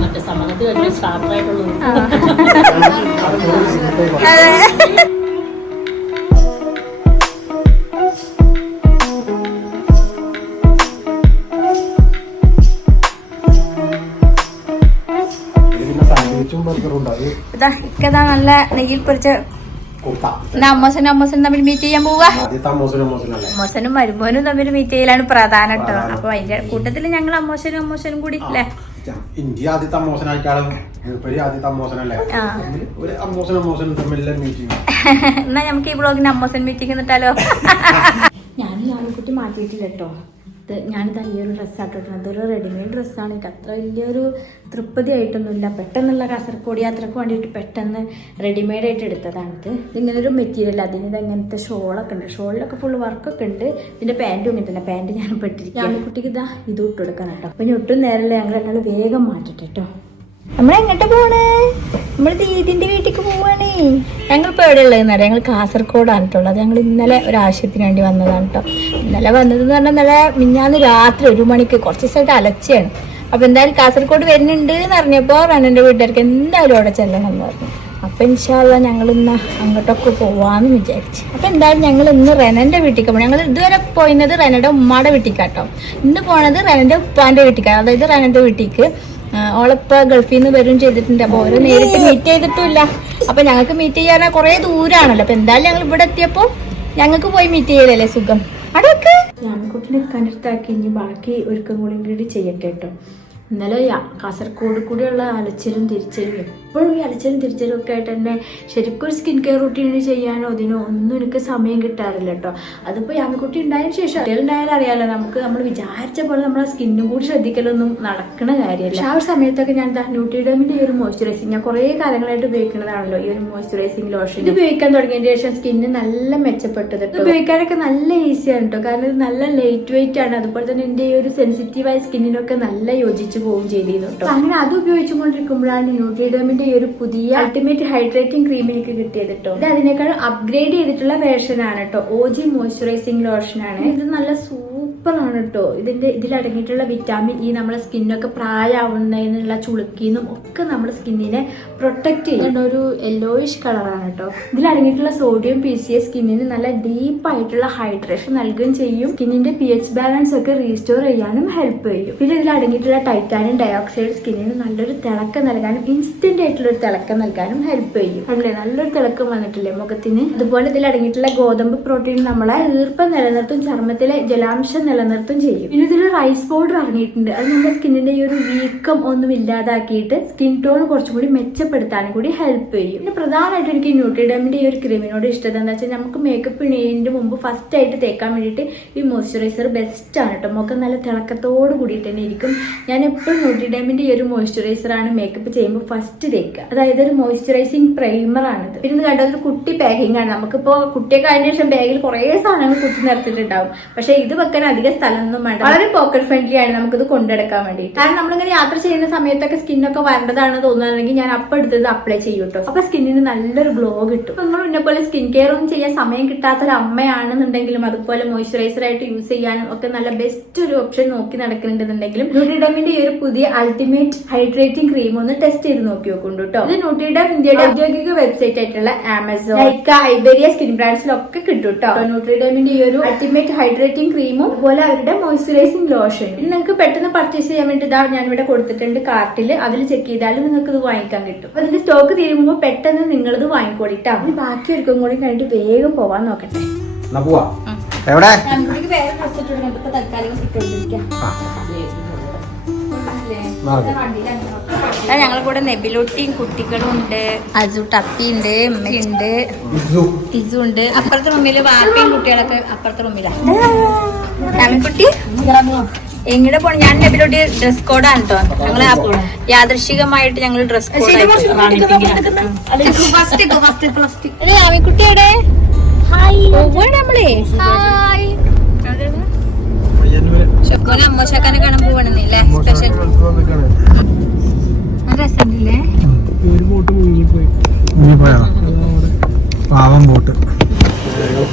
മറ്റേ സമ്മതത്തിൽ വലിയ സ്റ്റാർട്ടറായിട്ടുള്ളൂ. ഇതാ നല്ല നെയ്യിൽ പൊരിച്ച അമ്മോസനും തമ്മിൽ മീറ്റ് ചെയ്യാൻ പോവാ. അമ്മോസനും മരുമോനും തമ്മിൽ മീറ്റ് ചെയ്യലാണ് പ്രധാനം കേട്ടോ. അപ്പൊ അതിന്റെ കൂട്ടത്തില് ഞങ്ങൾ അമ്മോസനും കൂടി അല്ലേ. ഇന്ത്യ ആദ്യത്തെ അമ്മോസനായിട്ടാളും ആദ്യത്തെ അമ്മോസനല്ലേ. എന്നാ നമുക്ക് ഈ ബ്ലോഗിന് അമ്മോസൻ മീറ്റിംഗ് എന്നിട്ടാലോ. ഞാൻ കുട്ടി മാറ്റിയിട്ടില്ല കേട്ടോ. ഞാനിത് ഈ ഒരു ഡ്രസ്സായിട്ടിട്ടുണ്ട്. അതൊരു റെഡിമെയ്ഡ് ഡ്രസ്സാണ്. എനിക്ക് അത്ര വലിയൊരു തൃപ്തി ആയിട്ടൊന്നുമില്ല. പെട്ടെന്നുള്ള കാസർഗോഡ് യാത്രക്ക് വേണ്ടിയിട്ട് പെട്ടെന്ന് റെഡിമെയ്ഡ് ആയിട്ട് എടുത്തതാണിത്. ഇതിങ്ങനൊരു മെറ്റീരിയൽ. അതിന് ഇത് അങ്ങനത്തെ ഷോളൊക്കെ ഉണ്ട്. ഷോളിലൊക്കെ ഫുൾ വർക്കൊക്കെ ഉണ്ട്. ഇതിൻ്റെ പാൻറ്റും ഇങ്ങനെ തന്നെ. പാൻറ്റ് ഞാൻ പെട്ടിരിക്കും. ഞാൻ കുട്ടിക്ക് ഇതാ ഇത് ഇട്ട് കൊടുക്കണം കേട്ടോ. അപ്പം ഇനി ഒട്ടും നേരമില്ല. ഞങ്ങൾ വേഗം മാറ്റട്ടെ കേട്ടോ. നമ്മളെങ്ങോട്ടാ പോണേ? നമ്മൾ ദീദിന്റെ വീട്ടിലേക്ക് പോവാണേ. ഞങ്ങളിപ്പോൾ എവിടെ ഉള്ളതെന്ന് അറിയാം. ഞങ്ങൾ കാസർഗോഡാണ് കേട്ടോ ഉള്ളത്. ഞങ്ങൾ ഇന്നലെ ഒരു ആവശ്യത്തിന് വേണ്ടി വന്നതാണ് കേട്ടോ. ഇന്നലെ വന്നതെന്ന് പറഞ്ഞാൽ ഇന്നലെ മിഞ്ഞാന്ന് രാത്രി 1 മണിക്ക് കുറച്ച് ദിവസമായിട്ട് അലച്ചിയാണ്. അപ്പോൾ എന്തായാലും കാസർഗോഡ് വരുന്നുണ്ട് എന്ന് അറിഞ്ഞപ്പോൾ റനൻ്റെ വീട്ടുകാർക്ക് എന്തായാലും അവിടെ ചെല്ലണം എന്ന് പറഞ്ഞു. അപ്പം ഇൻഷാല്ലാ ഞങ്ങൾ ഇന്ന് അങ്ങോട്ടൊക്കെ പോവാന്ന് വിചാരിച്ചു. അപ്പം എന്തായാലും ഞങ്ങൾ ഇന്ന് റനൻ്റെ വീട്ടിലേക്ക് പോകണം. ഞങ്ങൾ ഇതുവരെ പോയിരുന്നത് റനയുടെ ഉമ്മയുടെ വീട്ടിലേക്കാട്ടോ. ഇന്ന് പോണത് റനൻ്റെ ഉപ്പാൻ്റെ വീട്ടിലേക്കാണ്. അതായത് റനൻ്റെ വീട്ടിലേക്ക്. ഓളിപ്പോൾ ഗൾഫിൽ നിന്ന് വരും ചെയ്തിട്ടുണ്ട്. അപ്പോൾ ഓരോ നേരിട്ട് മീറ്റ് ചെയ്തിട്ടുമില്ല. അപ്പം ഞങ്ങൾക്ക് മീറ്റ് ചെയ്യാനാ കുറേ ദൂരമാണല്ലോ. അപ്പം എന്തായാലും ഞങ്ങൾ ഇവിടെ എത്തിയപ്പോൾ ഞങ്ങൾക്ക് പോയി മീറ്റ് ചെയ്യലല്ലേ സുഖം. അവിടെയൊക്കെ ഞാൻകുട്ടിനെ കണ്ടിട്ടാക്കി ഇനി ബാക്കി ഒരുക്കം കൂടി ചെയ്യട്ടെ കേട്ടോ. ഇന്നലെ കാസർഗോഡ് കൂടെയുള്ള അലച്ചിലും തിരിച്ചലും എപ്പോഴും ഈ അലച്ചിലും തിരിച്ചലും ഒക്കെ ആയിട്ട് തന്നെ ശരിക്കും ഒരു സ്കിൻ കെയർ റൂട്ടീന് ചെയ്യാനോ അതിനോ ഒന്നും എനിക്ക് സമയം കിട്ടാറില്ല കേട്ടോ. അതിപ്പോൾ യാമിക്കുട്ടി ഉണ്ടായതിനു ശേഷം കുട്ടികളുണ്ടായാലും അറിയാമല്ലോ, നമുക്ക് നമ്മൾ വിചാരിച്ച പോലെ നമ്മളെ സ്കിന്നും കൂടി ശ്രദ്ധിക്കലൊന്നും നടക്കുന്ന കാര്യമല്ല. ആ ഒരു സമയത്തൊക്കെ ഞാൻ ന്യൂട്രിഡമിൻ്റെ ഈ ഒരു മോയ്സ്ചറൈസിങ് ഞാൻ കുറേ കാലങ്ങളായിട്ട് ഉപയോഗിക്കുന്നതാണല്ലോ ഈ ഒരു മോയ്സ്ചറൈസിങ് ലോഷൻ. ഇത് ഉപയോഗിക്കാൻ തുടങ്ങിയതിന് ശേഷം സ്കിന്ന് നല്ല മെച്ചപ്പെട്ടത് കേട്ടോ. ഉപയോഗിക്കാനൊക്കെ നല്ല ഈസിയാണ് കേട്ടോ. കാരണം ഇത് നല്ല ലൈറ്റ് വെയിറ്റ് ആണ്. അതുപോലെ തന്നെ എൻ്റെ ഈ ഒരു സെൻസിറ്റീവായ സ്കിന്നിനൊക്കെ നല്ല യോജിച്ച് പോവുകയും ചെയ്തിരുന്നു കേട്ടോ. അങ്ങനെ അത് ഉപയോഗിച്ചുകൊണ്ടിരിക്കുമ്പോഴാണ് ന്യൂട്രിഡമിന്റെ ഈ ഒരു പുതിയ അൾട്ടിമേറ്റ് ഹൈഡ്രേറ്റിംഗ് ക്രീം എനിക്ക് കിട്ടിയത് കേട്ടോ. ഇത് അതിനേക്കാൾ അപ്ഗ്രേഡ് ചെയ്തിട്ടുള്ള വേർഷൻ ആണ് കേട്ടോ. OG മോയ്സ്ചറൈസിംഗ് ലോഷൻ ആണ്. ഇത് നല്ല സൂപ്പറാണ് കേട്ടോ. ഇതിൽ അടങ്ങിയിട്ടുള്ള വിറ്റാമിൻ ഇ നമ്മളെ സ്കിന്നൊക്കെ പ്രായമാവുന്നതിനുള്ള ചുളുക്കിന്നും ഒക്കെ നമ്മുടെ സ്കിന്നിനെ പ്രൊട്ടക്ട് ചെയ്യുന്ന ഒരു യെല്ലോയിഷ് കളറാണ് കേട്ടോ. ഇതിൽ അടങ്ങിയിട്ടുള്ള സോഡിയം PCA സ്കിന്നിന് നല്ല ഡീപ്പായിട്ടുള്ള ഹൈഡ്രേഷൻ നൽകുകയും ചെയ്യും. സ്കിന്നിന്റെ pH ബാലൻസ് ഒക്കെ റീസ്റ്റോർ ചെയ്യാനും ഹെൽപ്പ് ചെയ്യും. പിന്നെ ഇതിൽ അടങ്ങിയിട്ടുള്ള ടൈറ്റാനിയം ഡയോക്സൈഡ് സ്കിന്നിന് നല്ലൊരു തിളക്കം നൽകാനും ഇൻസ്റ്റന്റ് ആയിട്ടുള്ള ഒരു തിളക്കം നൽകാനും ഹെൽപ്പ് ചെയ്യും. അല്ലേ, നല്ലൊരു തിളക്കം വന്നിട്ടില്ലേ മുഖത്തിന്. അതുപോലെ ഇതിൽ അടങ്ങിയിട്ടുള്ള ഗോതമ്പ് പ്രോട്ടീൻ നമ്മളെ ഈർപ്പം നിലനിർത്തും, ചർമ്മത്തിലെ ജലാംശം നിലനിർത്തും ചെയ്യും. പിന്നെ ഇതിൽ റൈസ് പൗഡർ അടങ്ങിയിട്ടുണ്ട്. അത് നമ്മുടെ സ്കിന്നിന്റെ ഈ ഒരു വീക്കം ഒന്നും ഇല്ലാതാക്കിയിട്ട് സ്കിൻ ടോൺ കുറച്ചും കൂടി മെച്ചപ്പെടുത്താനും കൂടി ഹെൽപ്പ് ചെയ്യും. പിന്നെ പ്രധാനമായിട്ട് എനിക്ക് ന്യൂട്രിഡമിന്റെ ഈ ഒരു ക്രീമിനോട് ഇഷ്ടം എന്താ വെച്ചാൽ നമുക്ക് മേക്കപ്പ് ഇടുന്നതിന്റെ മുമ്പ് ഫസ്റ്റ് ആയിട്ട് തേക്കാൻ വേണ്ടിയിട്ട് ഈ മോയ്സ്ചറൈസർ ബെസ്റ്റ് ആണ് കേട്ടോ. മുഖം നല്ല തിളക്കത്തോട് കൂടിയിട്ട് തന്നെ ഇരിക്കും. ഞാൻ എപ്പോഴും ന്യൂട്രിഡമിന്റെ ഈ ഒരു മോയ്സ്ചറൈസർ ആണ് മേക്കപ്പ് ചെയ്യുമ്പോൾ ഫസ്റ്റ് തേക്കുക. അതായത് ഒരു മോയ്സ്ചറൈസിങ് പ്രൈമർ ആണിത്. പിന്നെ ഇത് കണ്ടത് കുട്ടി പാക്കിംഗ് ആണ്. നമുക്കിപ്പോ കുട്ടിയൊക്കെ അതിന് ശേഷം ബാഗിൽ കുറേ സാധനങ്ങൾ കുത്തി നിറച്ചിട്ടുണ്ടാവും. പക്ഷെ ഇത് വെക്കാൻ അധികം സ്ഥലമൊന്നും വേണ്ട. വളരെ പോക്കറ്റ് ഫ്രണ്ട്ലി ആണ് നമുക്കിത് കൊണ്ടെടുക്കാൻ വേണ്ടിയിട്ട്. കാരണം നമ്മളിങ്ങനെ യാത്ര ചെയ്യുന്ന സമയത്തൊക്കെ സ്കിന്നൊക്കെ വരേണ്ടതാണ് തോന്നുകയാണെങ്കിൽ ഞാൻ അപ്പം എടുത്തത് അപ്ലൈ ചെയ്യും കേട്ടോ. അപ്പൊ സ്കിന്നിന് നല്ലൊരു ഗ്ലോ കിട്ടും. നിങ്ങൾ എന്നെ പോലെ സ്കിൻ കെയർ ഒന്നും ചെയ്യാൻ സമയം കിട്ടാത്തൊരു അമ്മയാണെന്നുണ്ടെങ്കിലും അതുപോലെ മോയ്സ്ചറൈസർ ആയിട്ട് യൂസ് ചെയ്യാനും ഒക്കെ നല്ല ബെസ്റ്റ് ഒരു ഓപ്ഷൻ നോക്കി നടക്കുന്നുണ്ടെന്നുണ്ടെങ്കിലും ന്യൂട്രിഡമിന്റെ ഈ ഒരു പുതിയ അൾട്ടിമേറ്റ് ഹൈഡ്രേറ്റിംഗ് ക്രീം ഒന്ന് ടെസ്റ്റ് ചെയ്ത് നോക്കി നോക്കുന്നുണ്ട് കേട്ടോ. ഇത് ന്യൂട്രിഡം ഇന്ത്യയുടെ ഔദ്യോഗിക വെബ്സൈറ്റ് ആയിട്ടുള്ള ആമസോൺ, നൈക്ക, ഐബേരിയ സ്കിൻ ബ്രാൻഡ്സിലൊക്കെ കിട്ടും കേട്ടോ. ന്യൂട്രിഡമിന്റെ ഈ ഒരു അൾട്ടിമേറ്റ് ഹൈഡ്രേറ്റിംഗ് ക്രീമും അതുപോലെ അവരുടെ മോയ്സ്ചറൈസിംഗ് ലോഷൻ നിങ്ങൾക്ക് പെട്ടെന്ന് പർച്ചേസ് ചെയ്യാൻ വേണ്ടി ഇതാ ഞാൻ ഇവിടെ കൊടുത്തിട്ടുണ്ട് കാർട്ടിൽ. അതിൽ ചെക്ക് ചെയ്താലും നിങ്ങൾക്ക് ഇത് വാങ്ങിക്കാൻ കിട്ടും. അപ്പൊ ഇതിന്റെ സ്റ്റോക്ക് തീരുമ്പോൾ പെട്ടെന്ന് നിങ്ങളിത് വാങ്ങിക്കോടിട്ടാ. ബാക്കി ഒരുക്കും കൂടി കഴിഞ്ഞിട്ട് വേഗം പോവാൻ നോക്കട്ടെ. എവിടെ വേറെ ഡ്രസ് ഇട്ടിട്ട് തൽക്കാലം ഇട്ടുകൊണ്ടിരിക്കാം. ഞങ്ങളെ കൂടെ നെബിലൊട്ടിയും കുട്ടികളും ഉണ്ട്. അജു ടപ്പി ഉണ്ട്, ഉണ്ട്, ഇസു ഉണ്ട്. അപ്പുറത്തെ റൂമില് വാപ്പയും കുട്ടികളൊക്കെ അപ്പുറത്തെ റൂമിലാണ്. രാമൻകുട്ടി എങ്ങനെ പോണം? ഞാൻ നെബിലൊട്ടി ഡ്രസ് കോഡാണ് കേട്ടോ. ഞങ്ങള് യാദൃശികമായിട്ട് ഞങ്ങൾ ഡ്രസ് കോഡ്. രാമൻകുട്ടിയുടെ നമ്മളേ ഹായ് ഷൊക്കോനെ അമ്മോശാക്കാനെ കാണാൻ പോവണെന്നില്ലേ സ്പെഷ്യൽ രസമില്ലേ? പാവം ബോട്ട്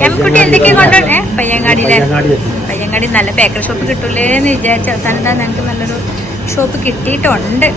എംകുട്ടി എന്തൊക്കെയാ കൊണ്ടുപോണേ? പയ്യങ്ങാടിയിലെ പയ്യങ്ങാടി പയ്യങ്ങാടി നല്ല ബേക്കറി ഷോപ്പ് കിട്ടൂലേന്ന് വിചാരിച്ച അവസാനം എന്താ ഞങ്ങൾക്ക് നല്ലൊരു ഷോപ്പ് കിട്ടിയിട്ടുണ്ട്.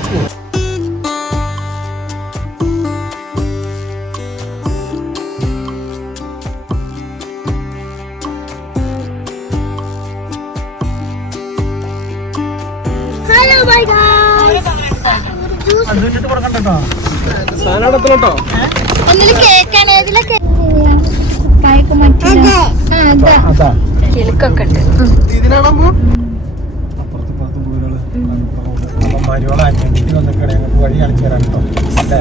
കിലുക്കൊക്കെ ഉണ്ട്. വഴി കാണിച്ചു തരാം കേട്ടോ അല്ലേ.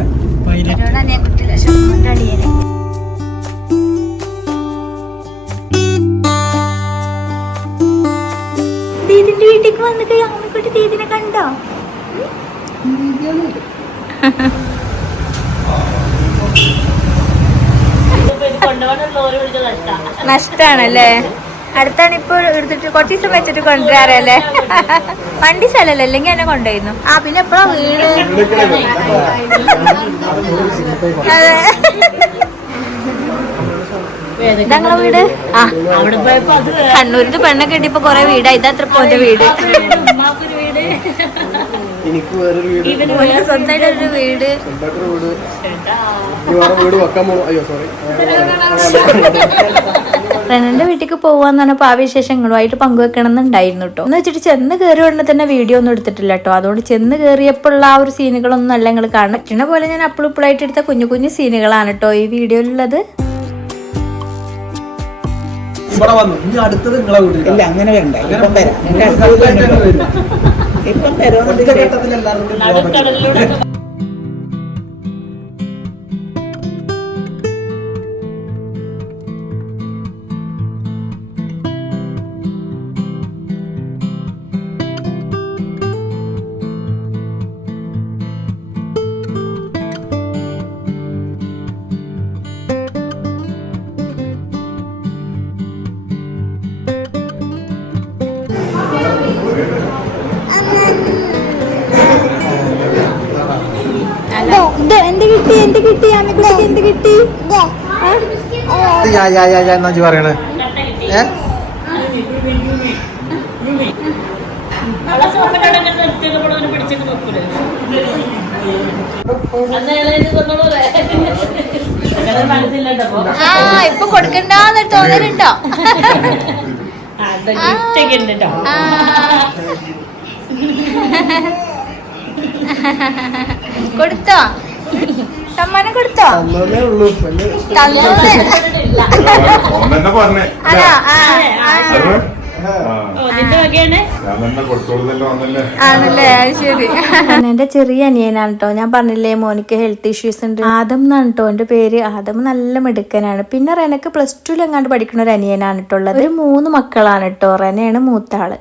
ദീദിന്റെ വീട്ടിലേക്ക് വന്നിട്ട് അമ്മക്കുട്ടി ദീദിനെ കണ്ടോ? നഷ്ടാണല്ലേ. അടുത്താണ് ഇപ്പൊ എടുത്തിട്ട് കുറച്ച് ദിവസം വെച്ചിട്ട് കൊണ്ടുവരാറല്ലേ. വണ്ടി സ്ഥലല്ലേ, അല്ലെങ്കിൽ എന്നെ കൊണ്ടുപോയിരുന്നു. ആ പിന്നെ എപ്പോഴാ വീട്? അതെ ഞങ്ങളെ വീട് ആ അവിടെ പോയപ്പോ കണ്ണൂരിന്റെ പെണ്ണൊക്കെ കിട്ടിയപ്പോ കൊറേ വീടാ. ഇതത്ര പോന്റെ വീട്. സ്വന്തമായിട്ടൊരു വീട്. റെനന്റെ വീട്ടിലേക്ക് പോവാന്ന് പറഞ്ഞപ്പോ ആ വിശേഷങ്ങളുമായിട്ട് പങ്കുവെക്കണം എന്നുണ്ടായിരുന്നു കേട്ടോ. എന്ന് വെച്ചിട്ട് ചെന്ന് കയറി ഉടനെ തന്നെ വീഡിയോ ഒന്നും എടുത്തിട്ടില്ല കേട്ടോ. അതുകൊണ്ട് ചെന്ന് കയറിയപ്പോഴുള്ള ആ ഒരു സീനുകളൊന്നും അല്ല നിങ്ങൾ കാണാൻ പറ്റുന്ന പോലെ ഞാൻ അപ്പിളിപ്പിളായിട്ട് എടുത്ത കുഞ്ഞു കുഞ്ഞു സീനുകളാണ് കേട്ടോ ഈ വീഡിയോയിലുള്ളത്. ഇവിടെ വന്നു ഇനി അടുത്തത് നിങ്ങളെ വീട്ടിൽ. ഇല്ല അങ്ങനെ വേണ്ട, ഇപ്പം വരാം. ഇപ്പം നടുക്കടലിലൂടെ എന്ത് കിട്ടി അമ്മക്കുട്ടിക്ക്? എന്ത് കിട്ടി? എന്നാ പറയണേ? ഇപ്പൊ കൊടുക്കണ്ടെന്ന് തോന്നലുണ്ടോ? കൊടുത്തോ? സമ്മാനം കൊടുത്തോ? ആണല്ലേ, ശരി. എന്റെ ചെറിയ അനിയനാണ് കേട്ടോ. ഞാൻ പറഞ്ഞില്ലേ മോനിക്ക് ഹെൽത്ത് ഇഷ്യൂസ് ഉണ്ട്. ആദം എന്നാണ് കേട്ടോ എന്റെ പേര്. ആദം നല്ല മിടുക്കനാണ്. പിന്നെ റെനക്ക് +2 എങ്ങാണ്ട് പഠിക്കുന്ന ഒരു അനിയനാണ് കേട്ടോ ഉള്ളത്. ഒരു 3 മക്കളാണ് കേട്ടോ. റെനയാണ് മൂത്താള്.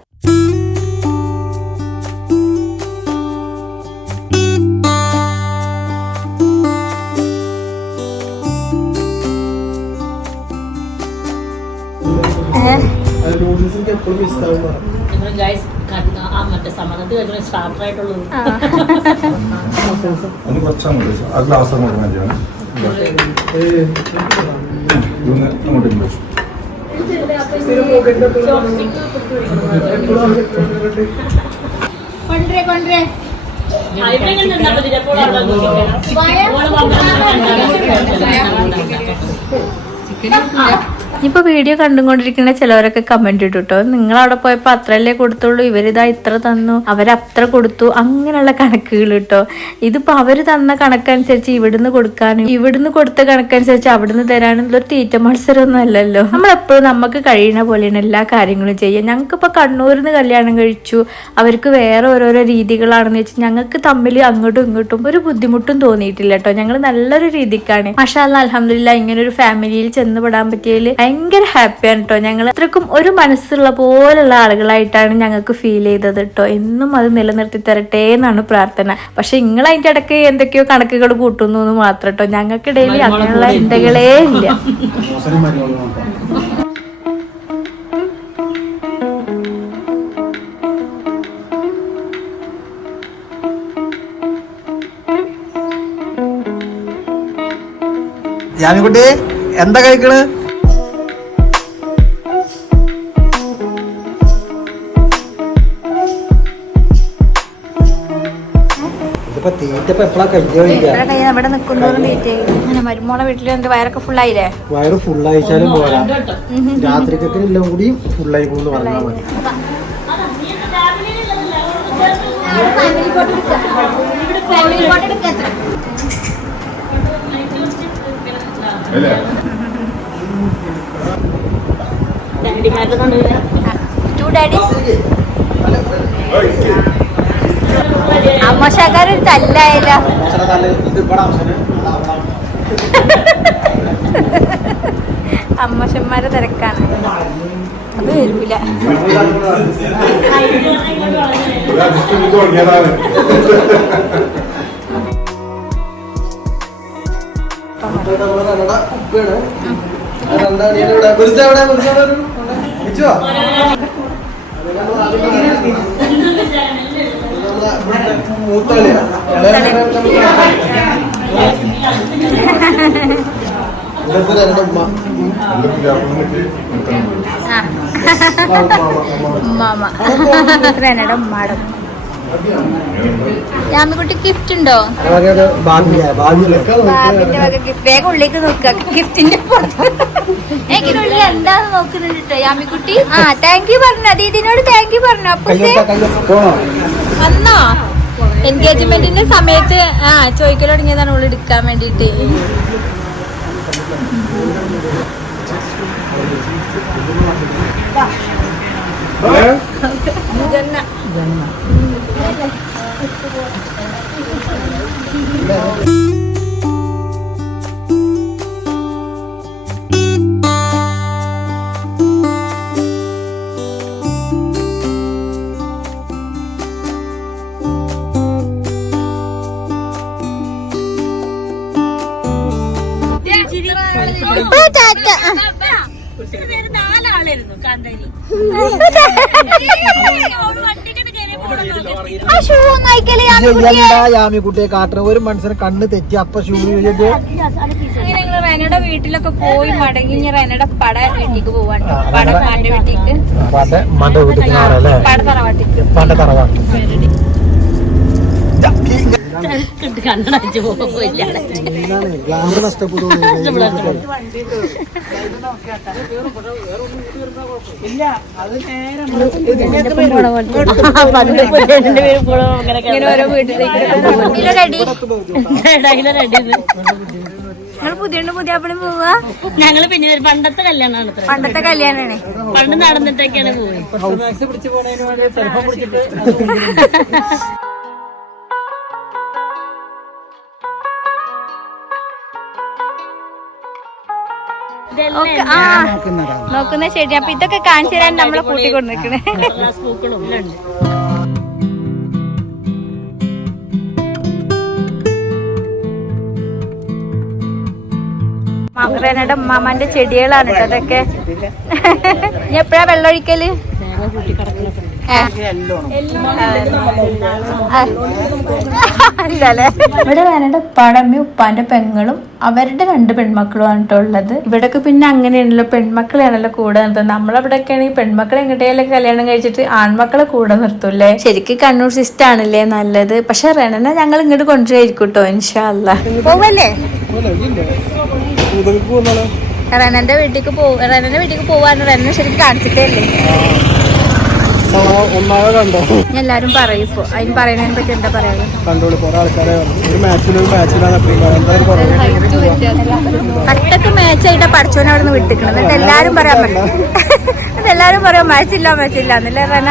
മറ്റേ സമ്മതത്തിൽ വരുന്ന സ്റ്റാർട്ടർ ആയിട്ടുള്ളത് ഇപ്പൊ വീഡിയോ കണ്ടുകൊണ്ടിരിക്കുന്ന ചിലവരൊക്കെ കമന്റ് ഇട്ടു കേട്ടോ. നിങ്ങളവിടെ പോയപ്പോ അത്രയല്ലേ കൊടുത്തുള്ളൂ, ഇവരിതാ ഇത്ര തന്നു, അവരത്ര കൊടുത്തു, അങ്ങനെയുള്ള കണക്കുകൾ കേട്ടോ. ഇതിപ്പോ അവര് തന്ന കണക്കനുസരിച്ച് ഇവിടുന്ന് കൊടുക്കാനും ഇവിടുന്ന് കൊടുത്ത കണക്കനുസരിച്ച് അവിടുന്ന് തരാനും ഒരു തീറ്റ മത്സരമൊന്നും അല്ലല്ലോ. നമ്മളെപ്പോഴും നമുക്ക് കഴിയുന്ന പോലെയാണ് എല്ലാ കാര്യങ്ങളും ചെയ്യുക. ഞങ്ങൾക്കിപ്പോ കണ്ണൂരിൽ നിന്ന് കല്യാണം കഴിച്ചു, അവർക്ക് വേറെ ഓരോരോ രീതികളാണെന്ന് വെച്ചാൽ ഞങ്ങൾക്ക് തമ്മിൽ അങ്ങോട്ടും ഇങ്ങോട്ടും ഒരു ബുദ്ധിമുട്ടും തോന്നിയിട്ടില്ല കേട്ടോ. ഞങ്ങൾ നല്ലൊരു രീതിക്കാണ്. മാഷാ അല്ലാഹ് അൽഹംദുലില്ലാഹ് ഇങ്ങനെ ഒരു ഫാമിലിയിൽ ചെന്നുപെടാൻ പറ്റിയതിൽ ഭയങ്കര ഹാപ്പിയാണ് കേട്ടോ. ഞങ്ങൾ അത്രക്കും ഒരു മനസ്സുള്ള പോലുള്ള ആളുകളായിട്ടാണ് ഞങ്ങൾക്ക് ഫീൽ ചെയ്തത് കേട്ടോ. എന്നും അത് നിലനിർത്തി തരട്ടെ എന്നാണ് പ്രാർത്ഥന. പക്ഷെ നിങ്ങൾ അതിന്റെ ഇടയ്ക്ക് എന്തൊക്കെയോ കണക്കുകൾ കൂട്ടുന്നു എന്ന് മാത്രം കേട്ടോ. ഞങ്ങൾക്കിടയിൽ അങ്ങനെയുള്ള ചിന്തകളേ ഇല്ല. ജാമിക്കുട്ടി എന്താ കഴിക്കണ്? ഇപ്പൊ തീറ്റ എപ്പോഴാ കഴിക്കുക ഇവിടെ നിൽക്കുന്നവരും തീറ്റ അങ്ങനെ മരുമോളെ വീട്ടിൽ എന്റെ വയറൊക്കെ ഫുള്ളായില്ലേ? വയറ് ഫുള്ളയച്ചാലും പോരാ, രാത്രിക്കൊക്കെ എല്ലാം കൂടി ഫുള്ളായി പോകുന്നു പറഞ്ഞാൽ മതി. അമ്മശാക്കാരൊരു തല്ലായല്ലോ. അമ്മശന്മാരെ തിരക്കാണ്, അത് വരില്ല. ഉമ്മാടും രാമക്കുട്ടി ഗിഫ്റ്റ് ഉണ്ടോ? വേഗം ഉള്ളിലേക്ക് നോക്കുക, ഗിഫ്റ്റിന്റെ എങ്ങനെയുള്ളിൽ എന്താന്ന് നോക്കുന്നുണ്ട് കേട്ടോ യാമിക്കുട്ടി. ആ താങ്ക് യു പറഞ്ഞു, ദീദിനോട് താങ്ക് യു പറഞ്ഞു. അപ്പൊ വന്നോ? എൻഗേജ്മെന്റിന്റെ സമയത്ത് ചോദിക്കൽ തുടങ്ങിയതാണ് ഉള്ളി എടുക്കാൻ വേണ്ടിട്ട്. യാമിക്കുട്ടിയെ കാട്ടണ ഒരു മനുഷ്യനെ കണ്ണ് തെറ്റി അപ്പൊ ഷൂ റെനയുടെ വീട്ടിലൊക്കെ പോയി മടങ്ങി റെനയുടെ പട വീട്ടിക്ക് പോവാണ്. പടമാന്റെ വീട്ടിക്ക്, പട തറവാട്ടിക്ക്. കണ്ണടച്ച് പോവില്ല. പുതിയാപ്പിളും പോവാ. ഞങ്ങള് പിന്നെ പണ്ടത്തെ കല്യാണമാണ്. പണ്ടത്തെ കല്യാണാണ്. പണ്ട് നടന്നിട്ടൊക്കെയാണ് പോയി. നോക്കുന്ന ശരി. അപ്പൊ ഇതൊക്കെ കാണിച്ചു തരാൻ നമ്മളെ കൂട്ടിക്കൊണ്ടിരിക്കണേ. റെനയുടെ ഉമ്മാമാന്റെ ചെടികളാണ് കേട്ടോ അതൊക്കെ. ഇനി എപ്പഴാ വെള്ളം ഒഴിക്കല്? ഇവിടെ റെനയുടെ ഉപ്പാടെ അമ്മയും ഉപ്പാന്റെ പെങ്ങളും അവരുടെ 2 പെൺമക്കളുമാണ് കേട്ടോ ഉള്ളത്. ഇവിടൊക്കെ പിന്നെ അങ്ങനെയാണല്ലോ, പെൺമക്കളെയാണല്ലോ കൂടെ നിർത്തുന്നത്. നമ്മളവിടെയൊക്കെ ആണെങ്കിൽ പെൺമക്കളെ എങ്ങോട്ടേലൊക്കെ കല്യാണം കഴിച്ചിട്ട് ആൺമക്കളെ കൂടെ നിർത്തൂല്ലേ. ശരിക്കും കണ്ണൂർ സിസ്റ്റം ആണല്ലേ നല്ലത്. പക്ഷെ റെനനെ ഞങ്ങൾ ഇങ്ങോട്ട് കൊണ്ടുപോയിരിക്കും കേട്ടോ ഇൻഷാ അല്ലാ. പോവല്ലേ? റെനന്റെ വീട്ടിലേക്ക് പോവാണ്. റെനെ ശരിക്കും കാണിച്ചിട്ടേ അല്ലേ. എല്ലാരും പറയും ഇപ്പൊ. അതിന് പറയുന്നതിനെ പറ്റി എന്താ പറയാ? കട്ടക്ക് മാച്ചായിട്ടാ പഠിച്ചോനെ അവിടെ നിന്ന് വിട്ടിക്കണം. എന്നിട്ട് എല്ലാരും പറയാൻ മാച്ചില്ല എന്നല്ലേ റെന?